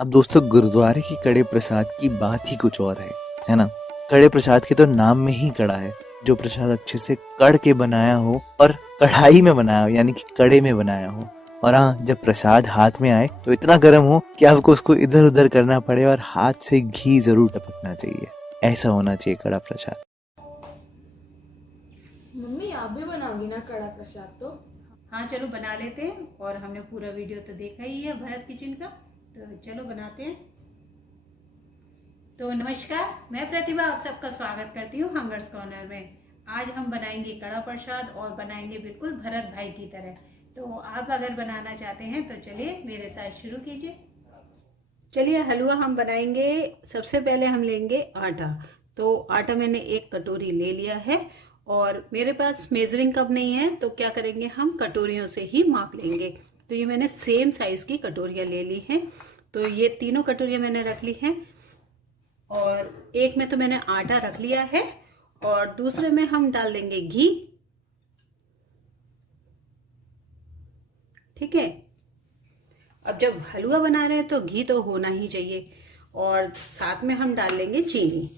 अब दोस्तों गुरुद्वारे की कड़े प्रसाद की बात ही कुछ और है ना। कड़े प्रसाद के तो नाम में ही कड़ा है। जो प्रसाद अच्छे से कड़ के बनाया हो और कढ़ाई में बनाया हो, यानी कि कड़े में बनाया हो। और हाँ, जब प्रसाद हाथ में आए तो इतना गर्म हो कि आपको उसको इधर उधर करना पड़े और हाथ से घी जरूर टपकना चाहिए। ऐसा होना चाहिए कड़ा प्रसाद। मम्मी आप भी बनाओगी ना कड़ा प्रसाद? तो हाँ चलो बना लेते हैं। और हमने पूरा वीडियो तो देखा ही है भरत किचन का, तो चलो बनाते हैं। तो नमस्कार, मैं प्रतिभा आप सबका स्वागत करती हूँ हंगर्स कॉर्नर में। आज हम बनाएंगे कड़ा प्रसाद और बनाएंगे बिल्कुल भरत भाई की तरह। तो आप अगर बनाना चाहते हैं तो चलिए मेरे साथ शुरू कीजिए। चलिए हलवा हम बनाएंगे। सबसे पहले हम लेंगे आटा। तो आटा मैंने 1 कटोरी ले लिया है और मेरे पास मेजरिंग कप नहीं है, तो क्या करेंगे हम कटोरियों से ही माप लेंगे। तो ये मैंने सेम साइज की कटोरियाँ ले ली हैं। तो ये तीनों कटोरियाँ मैंने रख ली हैं और एक में तो मैंने आटा रख लिया है और दूसरे में हम डाल देंगे घी। ठीक है। अब जब हलवा बना रहे हैं तो घी तो होना ही चाहिए। और साथ में हम डाल लेंगे चीनी।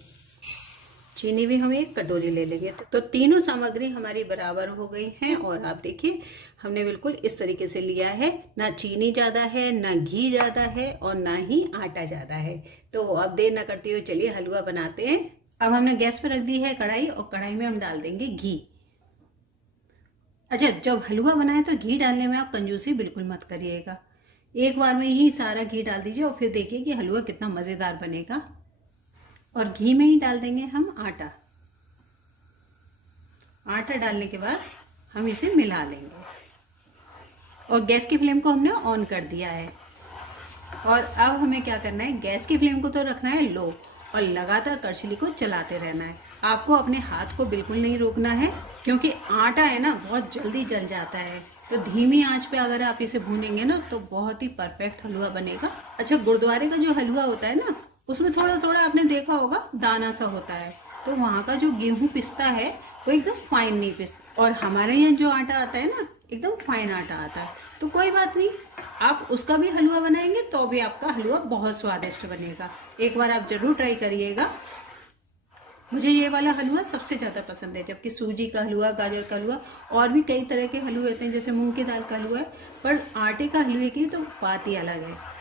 चीनी भी हम 1 कटोरी ले लेंगे। तो तीनों सामग्री हमारी बराबर हो गई हैं और आप देखिए हमने बिल्कुल इस तरीके से लिया है। ना चीनी ज़्यादा है, ना घी ज़्यादा है और ना ही आटा ज़्यादा है। तो अब देर ना करते हुए चलिए हलवा बनाते हैं। अब हमने गैस पर रख दी है कढ़ाई और कढ़ाई में हम डाल देंगे घी। अच्छा, जब हलवा बनाए तो घी डालने में आप कंजूसी बिल्कुल मत करिएगा। एक बार में ही सारा घी डाल दीजिए और फिर देखिए कि हलवा कितना मज़ेदार बनेगा। और घी में ही डाल देंगे हम आटा। आटा डालने के बाद हम इसे मिला लेंगे और गैस की फ्लेम को हमने ऑन कर दिया है। और अब हमें क्या करना है, गैस की फ्लेम को तो रखना है लो और लगातार कड़छली को चलाते रहना है। आपको अपने हाथ को बिल्कुल नहीं रोकना है, क्योंकि आटा है ना बहुत जल्दी जल जाता है। तो धीमी आंच पे अगर आप इसे भूनेंगे ना तो बहुत ही परफेक्ट हलवा बनेगा। अच्छा, गुरुद्वारे का जो हलवा होता है ना, उसमें थोड़ा थोड़ा आपने देखा होगा दाना सा होता है। तो वहाँ का जो गेहूं पिसता है वो एकदम फाइन नहीं पिसता। और हमारे यहाँ जो आटा आता है ना, एकदम फाइन आटा आता है। तो कोई बात नहीं, आप उसका भी हलवा बनाएंगे तो भी आपका हलवा बहुत स्वादिष्ट बनेगा। एक बार आप जरूर ट्राई करिएगा। मुझे ये वाला हलवा सबसे ज़्यादा पसंद है, जबकि सूजी का हलवा, गाजर का हलवा और भी कई तरह के हलवे होते हैं, जैसे मूंग की दाल का हलवा है। पर आटे का हलवे की तो बात ही अलग है।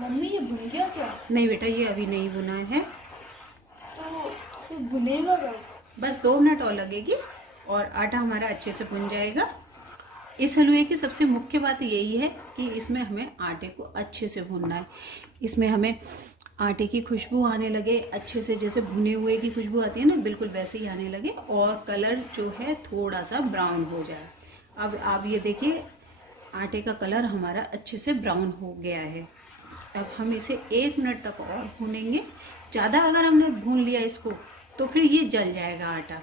मम्मी ये भुन गया क्या? नहीं बेटा, ये अभी नहीं भुना है। तो भुनेगा कब? बस 2 मिनट और लगेगी और आटा हमारा अच्छे से भुन जाएगा। इस हलवे की सबसे मुख्य बात यही है कि इसमें हमें आटे को अच्छे से भूनना है। इसमें हमें आटे की खुशबू आने लगे अच्छे से, जैसे भुने हुए की खुशबू आती है ना, बिल्कुल वैसे ही आने लगे और कलर जो है थोड़ा सा ब्राउन हो जाए। अब आप ये देखिए आटे का कलर हमारा अच्छे से ब्राउन हो गया है। अब हम इसे 1 मिनट तक और भूनेंगे। ज़्यादा अगर हमने भून लिया इसको तो फिर ये जल जाएगा आटा।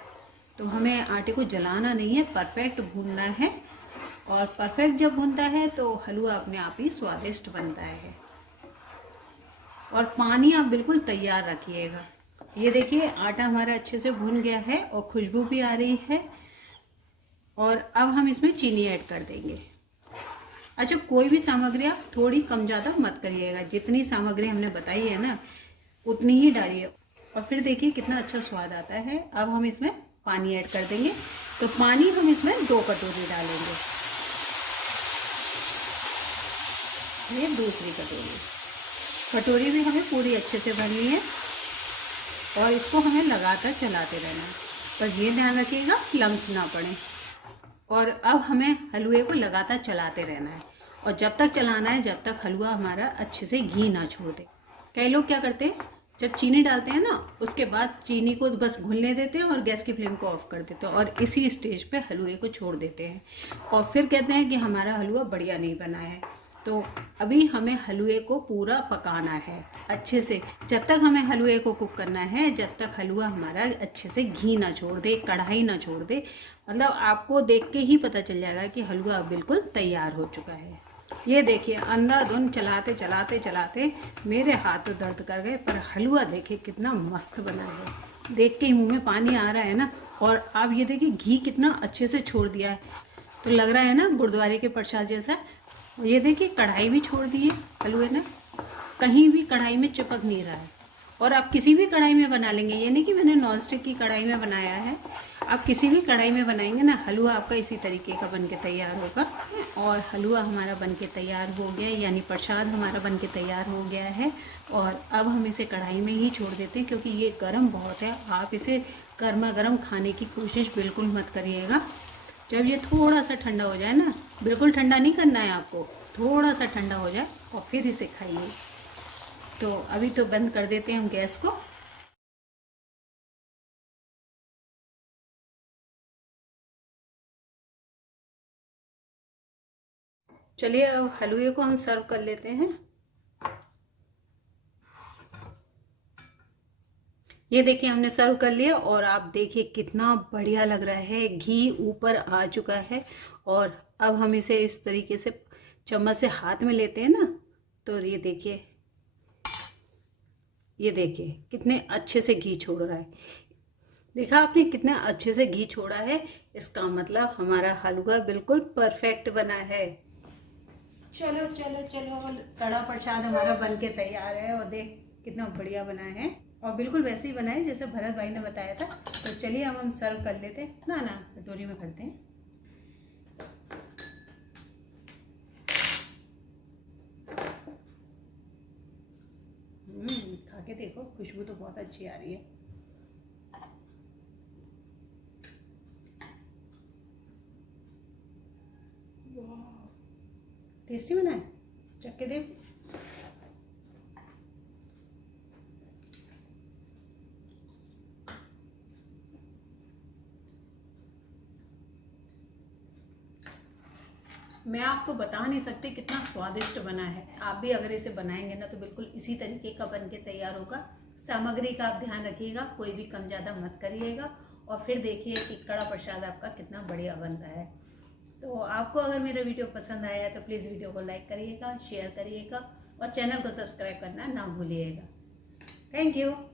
तो हमें आटे को जलाना नहीं है, परफेक्ट भूनना है। और परफेक्ट जब भूनता है तो हलवा अपने आप ही स्वादिष्ट बनता है। और पानी आप बिल्कुल तैयार रखिएगा। ये देखिए आटा हमारा अच्छे से भून गया है और खुशबू भी आ रही है। और अब हम इसमें चीनी ऐड कर देंगे। अच्छा, कोई भी सामग्री आप थोड़ी कम ज़्यादा मत करिएगा। जितनी सामग्री हमने बताई है ना उतनी ही डालिए और फिर देखिए कितना अच्छा स्वाद आता है। अब हम इसमें पानी ऐड कर देंगे। तो पानी हम इसमें 2 कटोरी डालेंगे। ये दूसरी कटोरी भी हमें पूरी अच्छे से भरनी है और इसको हमें लगातार चलाते रहना है। बस ये ध्यान रखिएगा लम्स ना पड़े। और अब हमें हलवे को लगातार चलाते रहना है और जब तक चलाना है जब तक हलवा हमारा अच्छे से घी ना छोड़ दे। कई लोग क्या करते हैं, जब चीनी डालते हैं ना उसके बाद चीनी को बस घुलने देते हैं और गैस की फ्लेम को ऑफ कर देते हैं और इसी स्टेज पे हलवे को छोड़ देते हैं और फिर कहते हैं कि हमारा हलवा बढ़िया नहीं बना है। तो अभी हमें हलवे को पूरा पकाना है अच्छे से। जब तक हमें हलवे को कुक करना है, जब तक हलवा हमारा अच्छे से घी ना छोड़ दे, कढ़ाई ना छोड़ दे। मतलब आपको देख के ही पता चल जाएगा कि हलवा बिल्कुल तैयार हो चुका है। ये देखिए अंधाधुंध चलाते चलाते चलाते मेरे हाथ तो दर्द कर गए, पर हलवा देखिए कितना मस्त बना है। देख के ही मुँह में पानी आ रहा है ना। और आप ये देखिए घी कितना अच्छे से छोड़ दिया है। तो लग रहा है ना गुरुद्वारे के प्रसाद जैसा। और ये देखिए कढ़ाई भी छोड़ दी है हलवे ने, कहीं भी कढ़ाई में चिपक नहीं रहा है। और आप किसी भी कढ़ाई में बना लेंगे, ये नहीं कि मैंने नॉन स्टिक की कढ़ाई में बनाया है, आप किसी भी कढ़ाई में बनाएंगे ना, हलवा आपका इसी तरीके का बन के तैयार होगा। और हलवा हमारा बन के तैयार हो गया, यानी प्रसाद हमारा बन के तैयार हो गया है। और अब हम इसे कढ़ाई में ही छोड़ देते हैं, क्योंकि ये गर्म बहुत है। आप इसे गर्मा गर्म खाने की कोशिश बिल्कुल मत करिएगा। जब ये थोड़ा सा ठंडा हो जाए ना, बिल्कुल ठंडा नहीं करना है आपको, थोड़ा सा ठंडा हो जाए और फिर इसे खाइए। तो अभी तो बंद कर देते हैं हम गैस को। चलिए अब हलवे को हम सर्व कर लेते हैं। ये देखिए हमने सर्व कर लिया और आप देखिए कितना बढ़िया लग रहा है, घी ऊपर आ चुका है। और अब हम इसे इस तरीके से चम्मच से हाथ में लेते हैं ना, तो ये देखिए कितने अच्छे से घी छोड़ रहा है। देखा आपने कितने अच्छे से घी छोड़ा है, इसका मतलब हमारा हलवा बिल्कुल परफेक्ट बना है। चलो चलो चलो, कड़ा प्रसाद हमारा बन के तैयार है और देख कितना बढ़िया बना है, और बिल्कुल वैसे ही बना है जैसे भरत भाई ने बताया था। तो चलिए अब हम सर्व कर लेते हैं ना, कटोरी में करते हैं। खा के देखो, खुशबू तो बहुत अच्छी आ रही है। टेस्टी बना है, चख के देख। मैं आपको बता नहीं सकती कितना स्वादिष्ट बना है। आप भी अगर इसे बनाएंगे ना तो बिल्कुल इसी तरीके का बन के तैयार होगा। सामग्री का आप ध्यान रखिएगा, कोई भी कम ज़्यादा मत करिएगा। और फिर देखिए कि कड़ा प्रसाद आपका कितना बढ़िया बनता है। तो आपको अगर मेरा वीडियो पसंद आया है तो प्लीज़ वीडियो को लाइक करिएगा, शेयर करिएगा और चैनल को सब्सक्राइब करना ना भूलिएगा। Thank you.